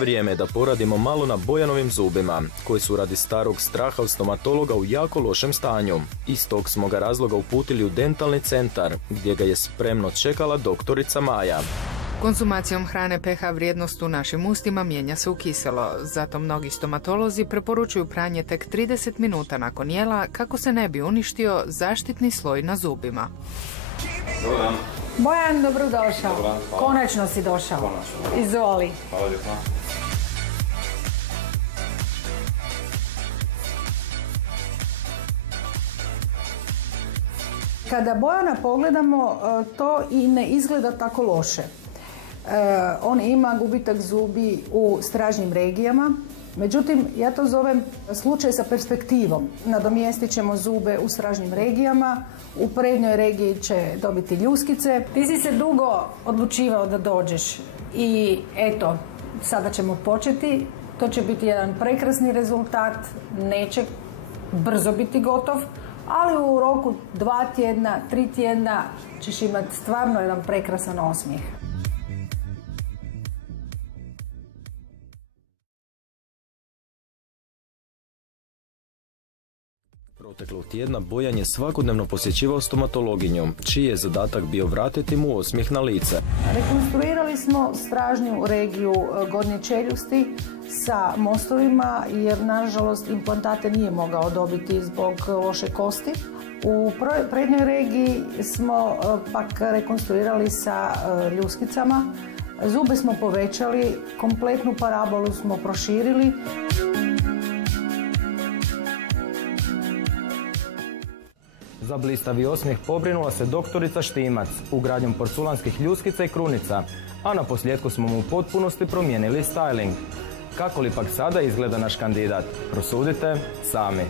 Vrijeme je da poradimo malo na Bojanovim zubima, koji su radi starog straha od stomatologa u jako lošem stanju. Iz tog smo ga razloga uputili u dentalni centar, gdje ga je spremno čekala doktorica Maja. Konzumacijom hrane pH vrijednost u našim ustima mijenja se u kiselo, zato mnogi stomatolozi preporučuju pranje tek 30 minuta nakon jela kako se ne bi uništio zaštitni sloj na zubima. Dobar dan. Bojan, dobrodošao. Dobar dan, hvala. Konačno si došao. Konačno. Izvoli. Hvala lijepa. Kada Bojana pogledamo, to i ne izgleda tako loše. On ima gubitak zubi u stražnjim regijama, međutim, ja to zovem slučaj sa perspektivom. Nadomjestit ćemo zube u stražnjim regijama, u prednjoj regiji će dobiti ljuskice. Ti si se dugo odlučivao da dođeš i eto, sada ćemo početi. To će biti jedan prekrasni rezultat, neće brzo biti gotov, ali u roku 2 tjedna, 3 tjedna ćeš imati stvarno jedan prekrasan osmijeh. Proteklog tjedna Bojan je svakodnevno posjećivao stomatologinju, čiji je zadatak bio vratiti mu osmijeh na lice. Rekonstruirali smo stražnju regiju gornje čeljusti sa mostovima jer nažalost implantate nije mogao dobiti zbog loše kosti. U prednjoj regiji smo pak rekonstruirali sa ljuskicama. Zube smo povećali, kompletnu parabolu smo proširili. Za blistavi osmijeh pobrinula se doktorica Štimac ugradnjom porculanskih ljuskica i krunica, a na posljedku smo mu u potpunosti promijenili styling. Kako li pak sada izgleda naš kandidat? Prosudite sami.